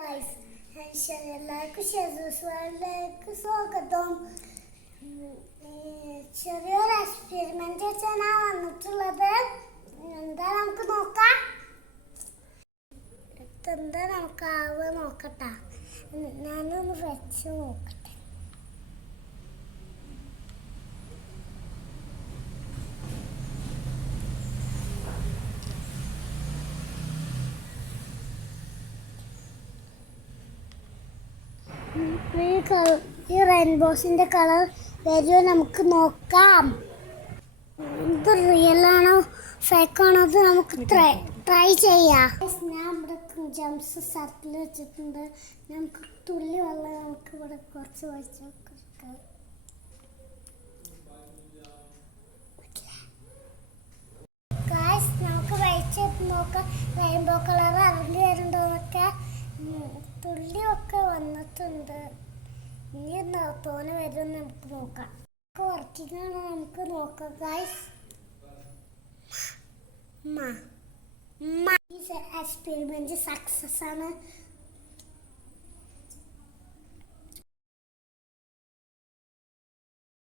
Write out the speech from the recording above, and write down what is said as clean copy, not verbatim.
എല്ലാവർക്കും ഷെസൂസ്വാളിലേക്ക് സ്വാഗതം. ചെറിയൊരു എക്സ്പെരിമെന്റ് വെച്ചാണ് വന്നിട്ടുള്ളത്. എന്താ നമുക്ക് നോക്കാം, എന്താ നമുക്കാവുക നോക്കട്ടെ. ഞാനൊന്ന് വെച്ച് നോക്കട്ടെ. ഈ റെയിൻബോസിൻ്റെ കളർ വരുമോ നമുക്ക് നോക്കാം. ഇത് റിയൽ ആണോ ഫേക്ക് ആണോ അത് നമുക്ക് ട്രൈ ചെയ്യാം. ഞാൻ ഇവിടെ ജംസ് സർക്കിൾ വെച്ചിട്ടുണ്ട്. നമുക്ക് തുള്ളി വെള്ളം നമുക്ക് ഇവിടെ കുറച്ച് വെച്ച് കൊടുക്കാം. നമുക്ക് വെച്ച് നോക്കാം റെയിൻബോ കളർ ഇറങ്ങി വരുന്നുണ്ടോന്നൊക്കെ. തുള്ളിയൊക്കെ വന്നിട്ടുണ്ട്. ഇനി തോനെ വരും നമുക്ക് നോക്കാം. വർക്കിംഗ് ആണോ നമുക്ക് നോക്കാം ഗൈസ്. ഈ എക്സ്പെരിമെന്റ് സക്സസ് ആണ്.